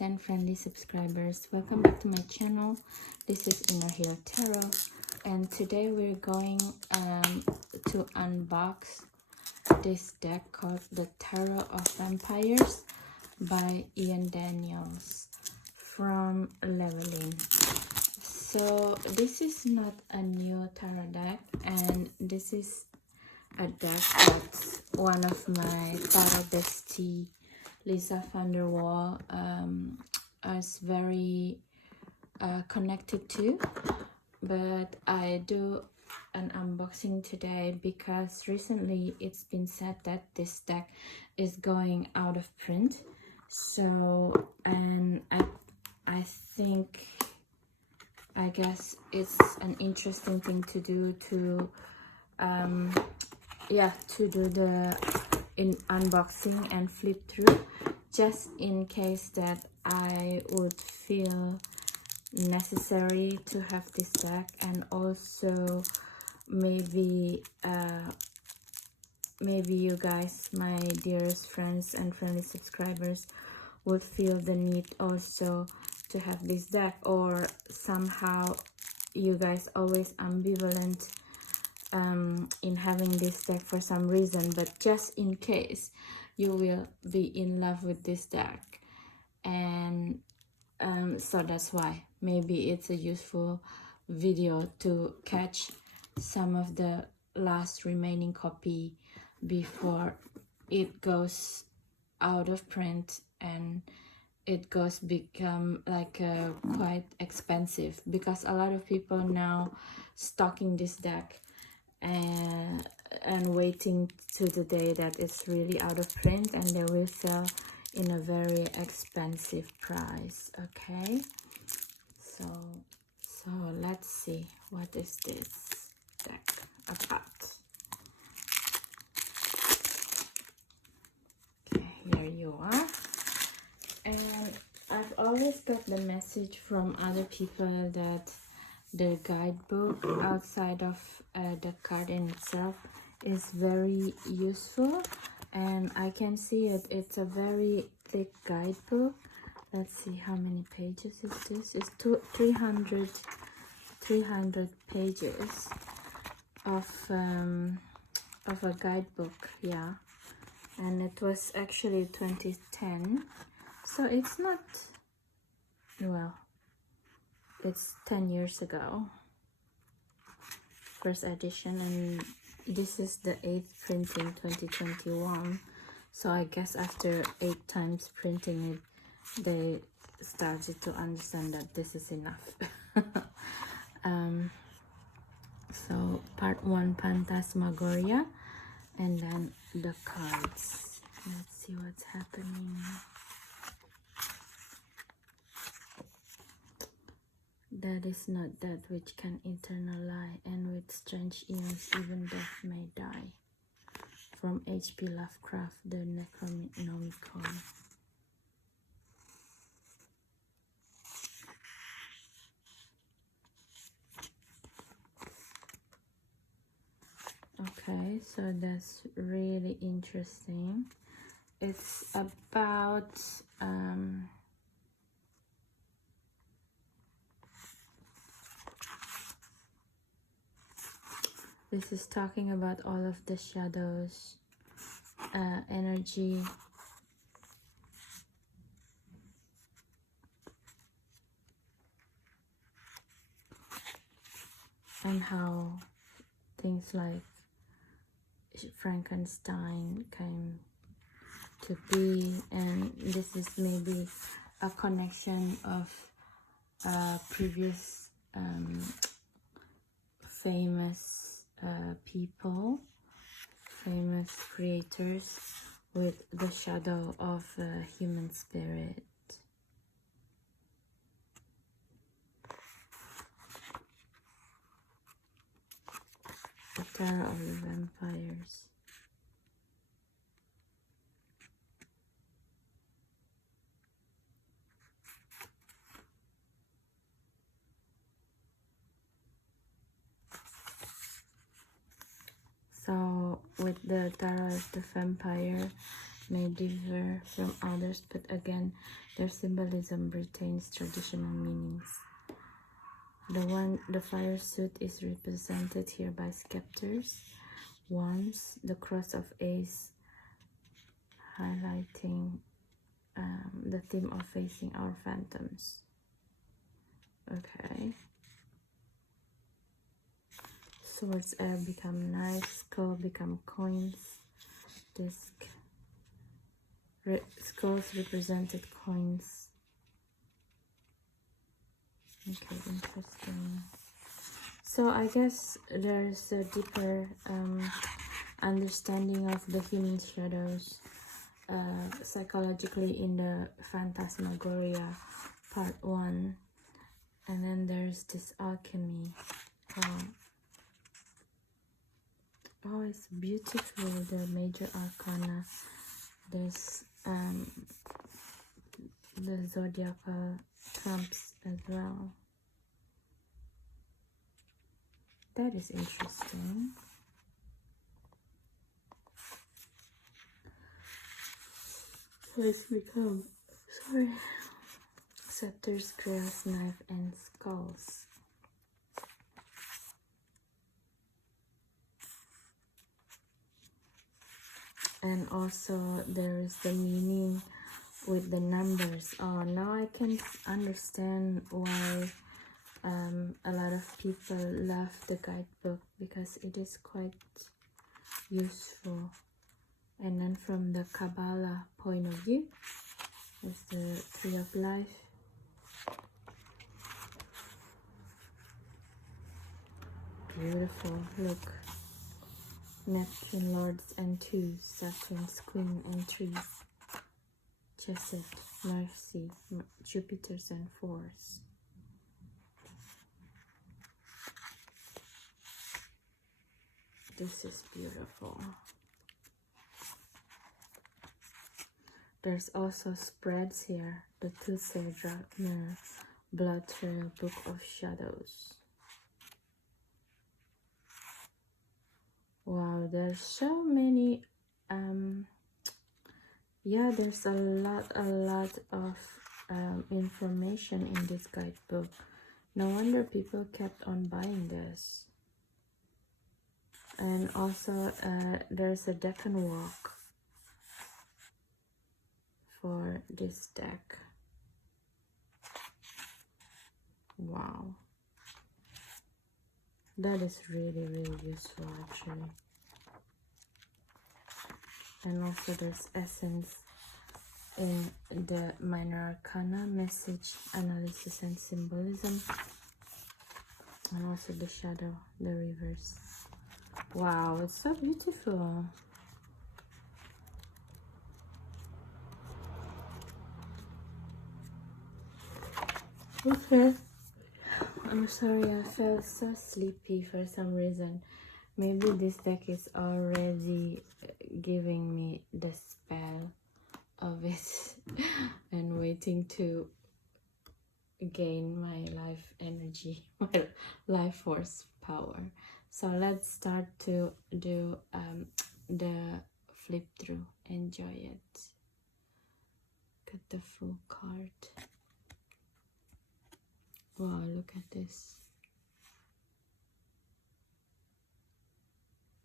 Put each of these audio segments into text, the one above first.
and friendly subscribers, welcome back to my channel. This is Inner Heal Tarot, and today we're going to unbox this deck called the Tarot of Vampires by Ian Daniels from Leveling. So this is not a new tarot deck, and this is a deck that's one of my tarot bestie Lisa van der Wall is very connected to, but I do an unboxing today because recently it's been said that this deck is going out of print. So, and I think, I guess it's an interesting thing to do to to do the unboxing and flip through, just in case that I would feel necessary to have this deck, and also maybe you guys, my dearest friends and friendly subscribers, would feel the need also to have this deck, or somehow you guys always ambivalent in having this deck for some reason, but just in case you will be in love with this deck. And so that's why maybe it's a useful video to catch some of the last remaining copy before it goes out of print and it become like quite expensive, because a lot of people now stocking this deck and waiting to the day that it's really out of print, and they will sell in a very expensive price. Okay, so let's see, what is this deck about? Okay, here you are. And I've always got the message from other people that the guidebook outside of the card in itself is very useful, and I can see it. It's a very thick guidebook. Let's see how many pages is this. It's 300 pages of a guidebook, yeah, and it was actually 2010, so it's not, well, it's 10 years ago, first edition, and this is the 8th printing, 2021. So I guess after 8 times printing it, they started to understand that this is enough. So part 1, Phantasmagoria, and then the cards. Let's see what's happening. That is not that which can eternal lie, and with strange eons even death may die. From H.P. Lovecraft, the Necronomicon. Okay, so that's really interesting. It's about this is talking about all of the shadows, energy, and how things like Frankenstein came to be. And this is maybe a connection of previous famous people, famous creators, with the shadow of a human spirit. The Tarot of the Vampires. So with the Tarot of the Vampire, may differ from others, but again, their symbolism retains traditional meanings. The fire suit is represented here by scepters, wands, the cross of ace, highlighting the theme of facing our phantoms. Okay. Swords air become knives, skull become coins. Disc. Skulls represented coins. Okay, interesting. So I guess there's a deeper understanding of the human shadows psychologically in the Phantasmagoria part 1. And then there's this alchemy. Oh, it's beautiful, the major arcana. There's the zodiacal trumps as well. That is interesting. Let's become, sorry, scepters, grass, knife, and skulls. And also there is the meaning with the numbers. Oh, now I can understand why a lot of people love the guidebook, because it is quite useful. And then from the Kabbalah point of view, with the tree of life. Beautiful, look. Neptune, lords and twos, Saturn's queen and trees, Chesed, mercy, Jupiter's and fours. This is beautiful. There's also spreads here. The Tuesday Drachma, Blood Trail, Book of Shadows. Wow, there's so many. Yeah, there's a lot of information in this guidebook. No wonder people kept on buying this. And also there's a deck and walk for this deck. Wow, that is really useful actually. And also there's essence in the minor arcana, message, analysis and symbolism, and also the shadow, the reverse. Wow, it's so beautiful. Okay, I'm sorry, I felt so sleepy for some reason. Maybe this deck is already giving me the spell of it and waiting to gain my life energy, my life force power. So let's start to do the flip through. Enjoy it. Get the full card. Wow, look at this.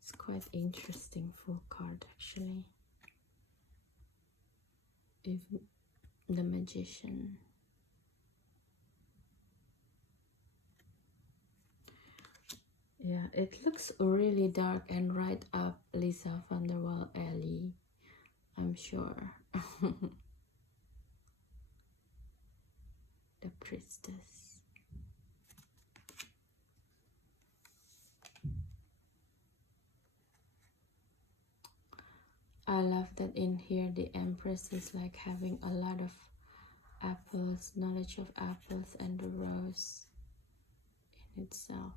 It's quite interesting full card actually. Even the Magician. Yeah, it looks really dark and right up Lisa van der Waal alley, I'm sure. The Priestess. I love that in here the Empress is like having a lot of apples, knowledge of apples, and the rose in itself.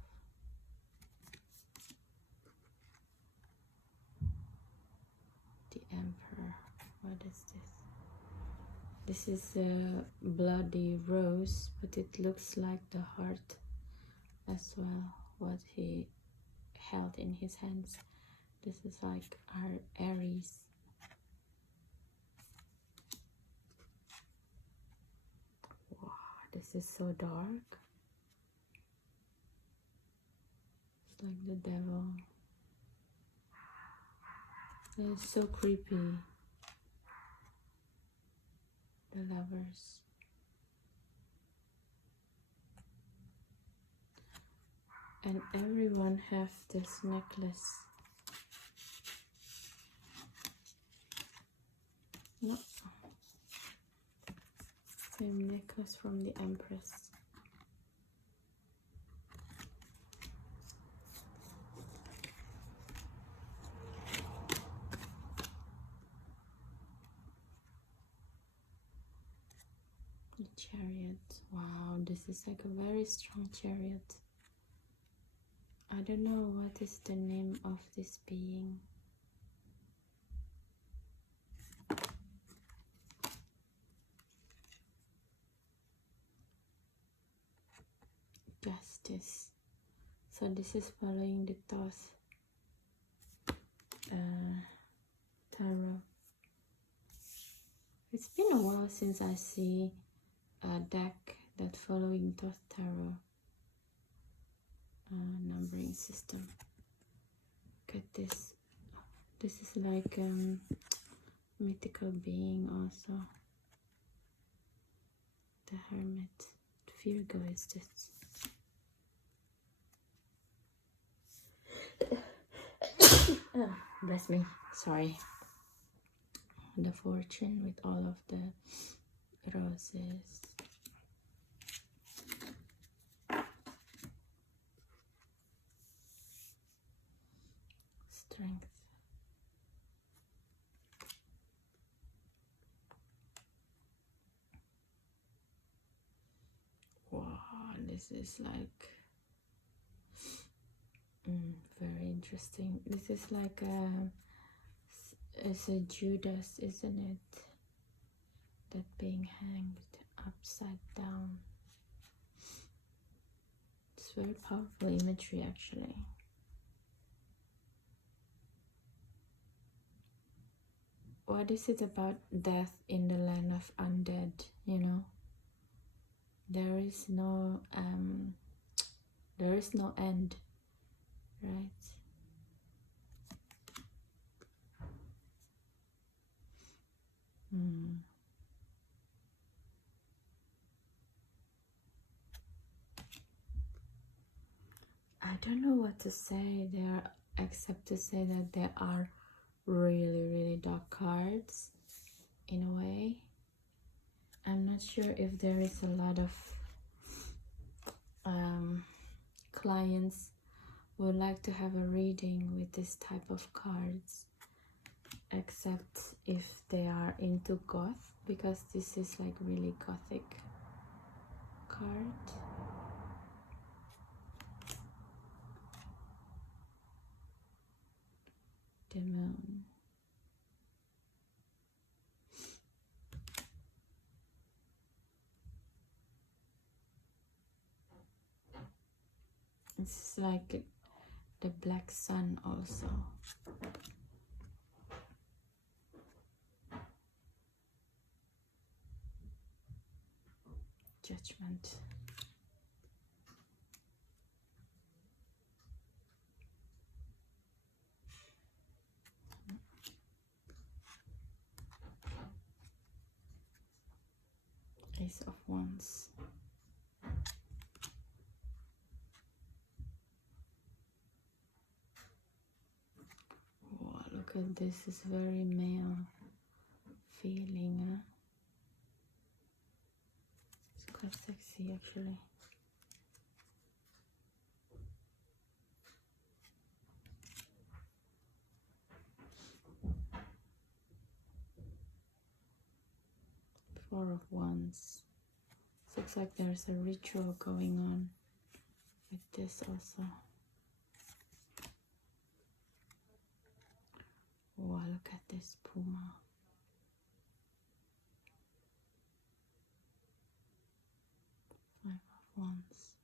The Emperor. What is this? This is a bloody rose, but it looks like the heart as well, what he held in his hands. This is like our Aries. is so dark. It's like the devil. It's so creepy. The lovers. And everyone have this necklace. No. Same necklace from the Empress. The Chariot. Wow, this is like a very strong chariot. I don't know what is the name of this being. Justice. So this is following the Thoth tarot. It's been a while since I see a deck that following Thoth tarot numbering system. Look at this. This is like mythical being also. The Hermit. Virgo is this. Oh, bless me. Sorry. The Fortune with all of the roses. Strength. Wow, this is like very interesting. This is like it's a Judas, isn't it? That being hanged upside down. It's very powerful imagery actually. What is it about death in the land of undead, you know? There is no end, right? I don't know what to say there except to say that there are really dark cards in a way. I'm not sure if there is a lot of clients who would like to have a reading with this type of cards, except if they are into goth, because this is like really gothic card. The Moon. It's like the Black Sun also. Judgment. Ace of Wands. Wow, look at this, is very male feeling. It's quite sexy actually. Four of Wands. Looks like there's a ritual going on with this also. Wow, look at this puma. Five of Wands.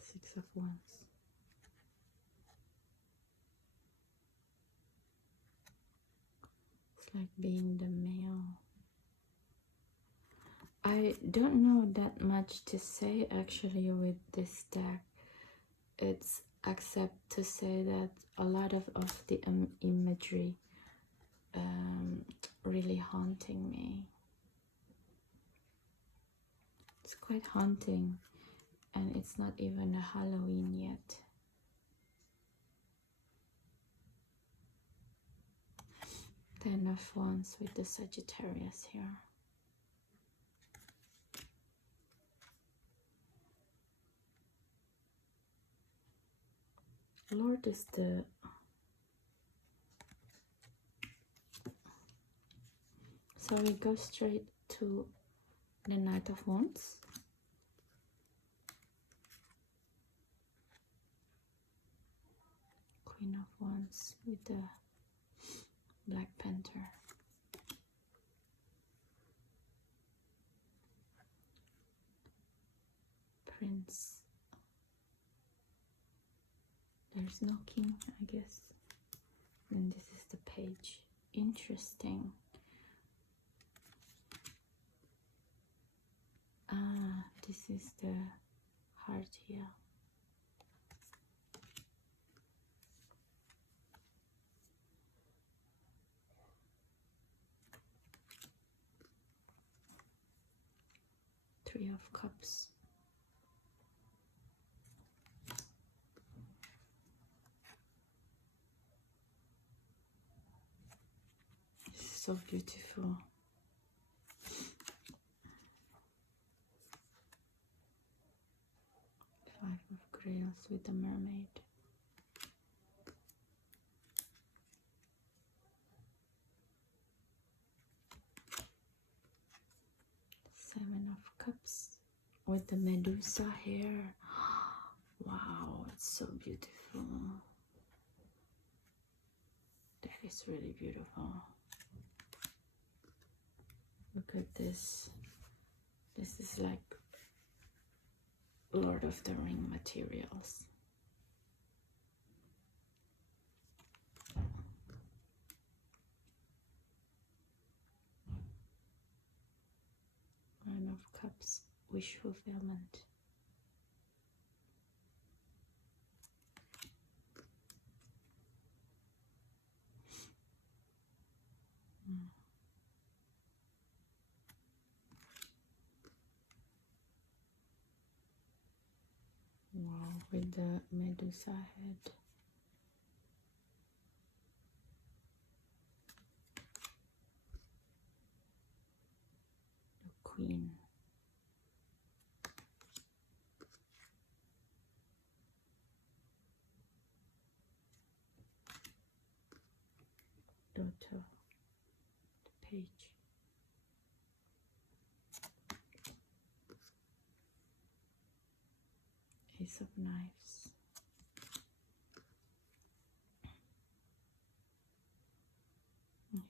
Six of Wands. being the male. I don't know that much to say actually with this deck. It's except to say that a lot of the imagery really haunting me. It's quite haunting, and it's not even a Halloween yet. Ten of Wands with the Sagittarius here. Lord is the... So we go straight to the Knight of Wands. Queen of Wands with the Black Panther. Prince. There's no king, I guess. And this is the page. Interesting. Ah, this is the heart here. Three of Cups. This is so beautiful. Five of Grails with the mermaid. Seven of Cups with the Medusa hair. Wow, it's so beautiful. That is really beautiful. Look at this. This is like Lord of the Ring materials. Nine of Cups, wish fulfillment. Wow, with the Medusa head. The Queen. Daughter. The Page. Ace of Knives.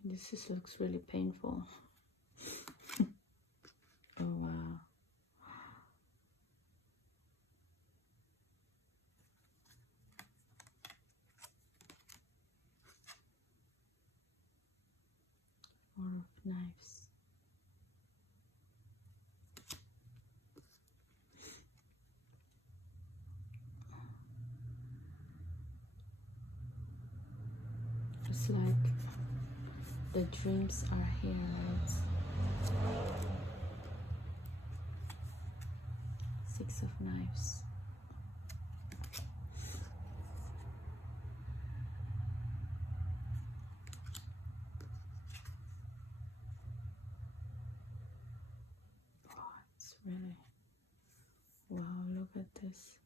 This looks really painful. Oh wow. Four of Knives. It's like the dreams are here, right? Six of Knives. Oh, it's really... Wow, look at this.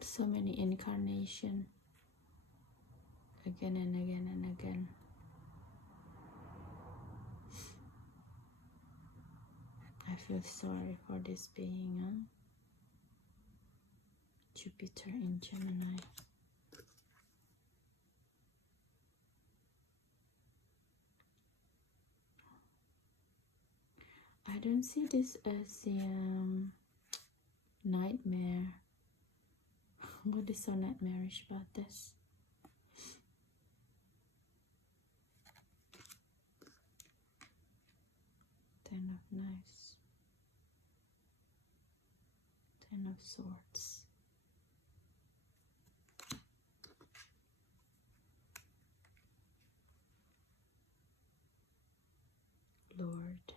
So many incarnation. Again and again and again. I feel sorry for this being, huh? Jupiter in Gemini. I don't see this as a nightmare. What is so nightmarish about this? nice. 10 of Swords. Lord.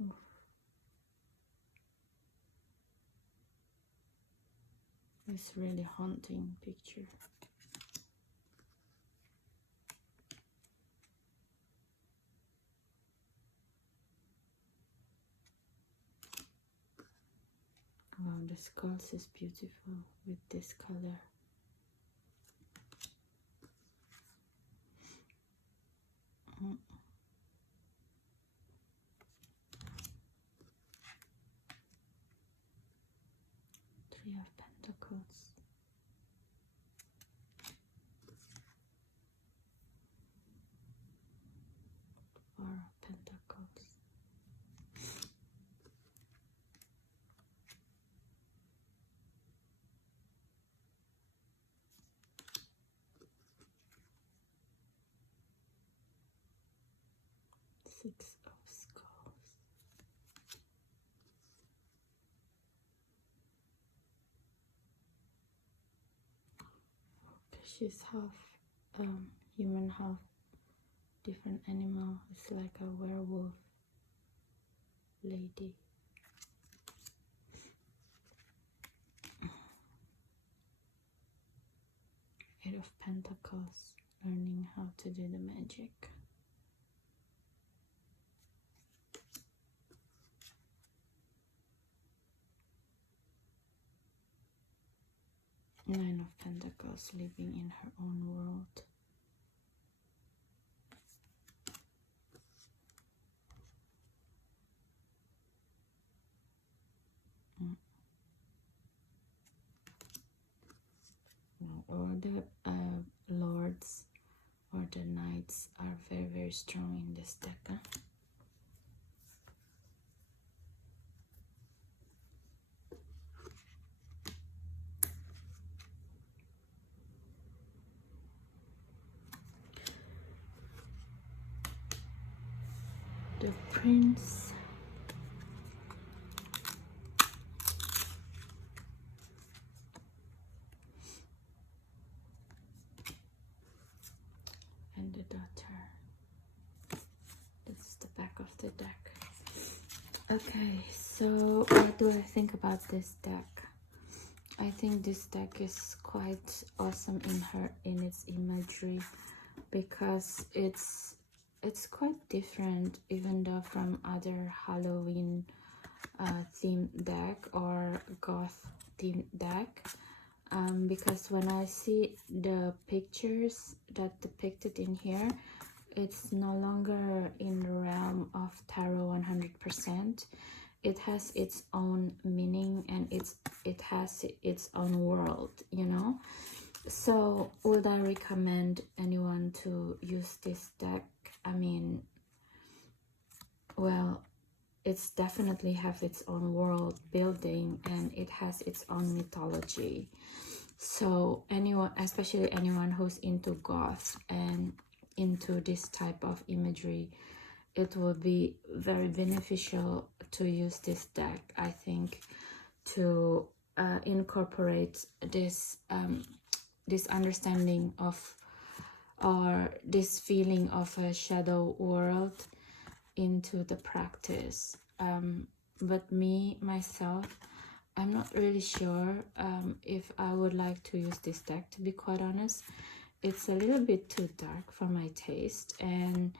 Oof. It's really haunting picture. Wow, the skulls is beautiful with this color. Three of Pentacles. Four of Pentacles. Six of Skulls. She's half human, half different animal. It's like a werewolf lady. Eight of Pentacles, learning how to do the magic. Nine of Pentacles, living in her own world. Or the lords or the knights are very, very strong in this deck. Huh? The Prince. And the Daughter. That's the back of the deck. Okay, so what do I think about this deck? I think this deck is quite awesome in its imagery, because it's quite different, even though from other Halloween themed deck or goth themed deck. Because when I see the pictures that depicted in here, it's no longer in the realm of tarot 100%. It has its own meaning, and it has its own world, you know. So would I recommend anyone to use this deck? I mean, well, it's definitely have its own world building, and it has its own mythology. So anyone, especially anyone who's into goth and into this type of imagery, it will be very beneficial to use this deck, I think, to incorporate this this understanding of, or this feeling of a shadow world into the practice. But myself, I'm not really sure if I would like to use this deck, to be quite honest. It's a little bit too dark for my taste, and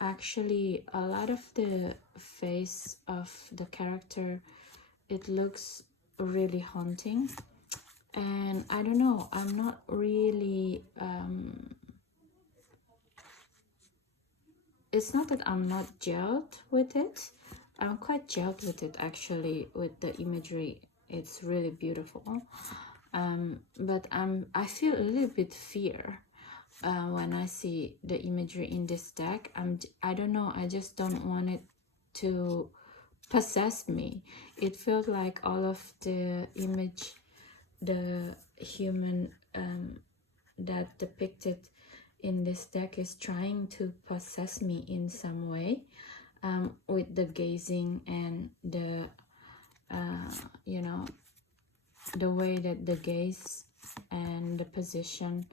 actually a lot of the face of the character, it looks really haunting, and I don't know, I'm not really it's not that I'm not gelled with it. I'm quite gelled with it, actually, with the imagery. It's really beautiful. But I feel a little bit fear when I see the imagery in this deck. I don't know, I just don't want it to possess me. It felt like all of the image the human that depicted in this deck is trying to possess me in some way, with the gazing and the you know, the way that the gaze and the position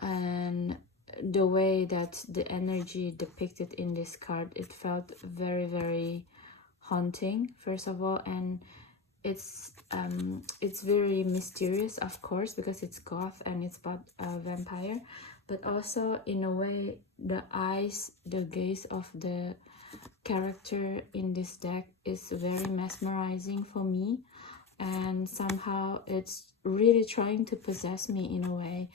and the way that the energy depicted in this card, it felt very, very haunting, first of all. And it's very mysterious, of course, because it's goth and it's about a vampire, but also in a way the eyes, the gaze of the character in this deck is very mesmerizing for me, and somehow it's really trying to possess me in a way.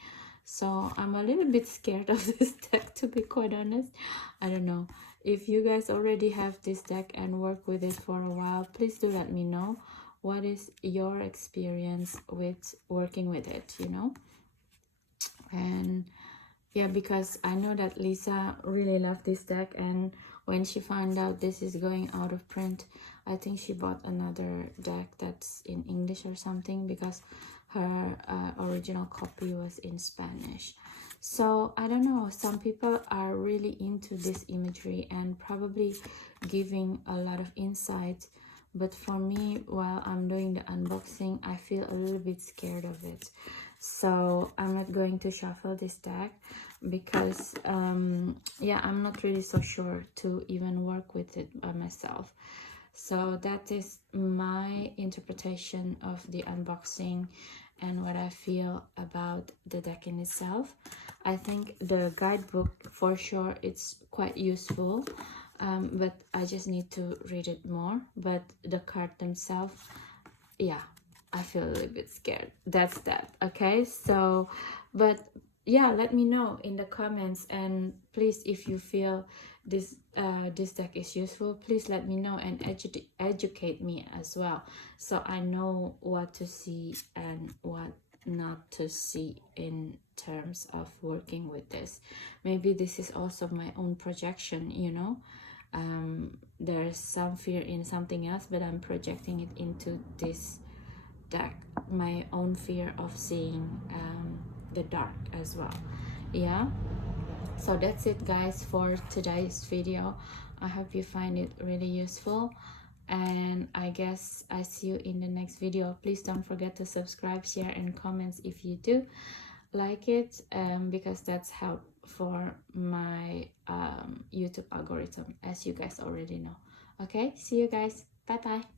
So I'm a little bit scared of this deck, to be quite honest. I don't know if you guys already have this deck and work with it for a while. Please do let me know what is your experience with working with it, you know. And yeah, because I know that Lisa really loved this deck, and when she found out this is going out of print, I think she bought another deck that's in English or something, because her original copy was in Spanish. So I don't know, some people are really into this imagery and probably giving a lot of insight, but for me, while I'm doing the unboxing, I feel a little bit scared of it. So I'm not going to shuffle this deck because yeah, I'm not really so sure to even work with it by myself. So that is my interpretation of the unboxing and what I feel about the deck in itself. I think the guidebook, for sure, it's quite useful, but I just need to read it more. But the card themselves, yeah, I feel a little bit scared. That's that. Okay, so but yeah, let me know in the comments, and please, if you feel this this deck is useful, please let me know and educate me as well, so I know what to see and what not to see in terms of working with this. Maybe this is also my own projection, you know. There's some fear in something else, but I'm projecting it into this deck, my own fear of seeing the dark as well. Yeah, so that's it, guys, for today's video. I hope you find it really useful, and I guess I see you in the next video. Please don't forget to subscribe, share, and comments if you do like it, because that's help for my YouTube algorithm, as you guys already know. Okay, see you guys. Bye bye.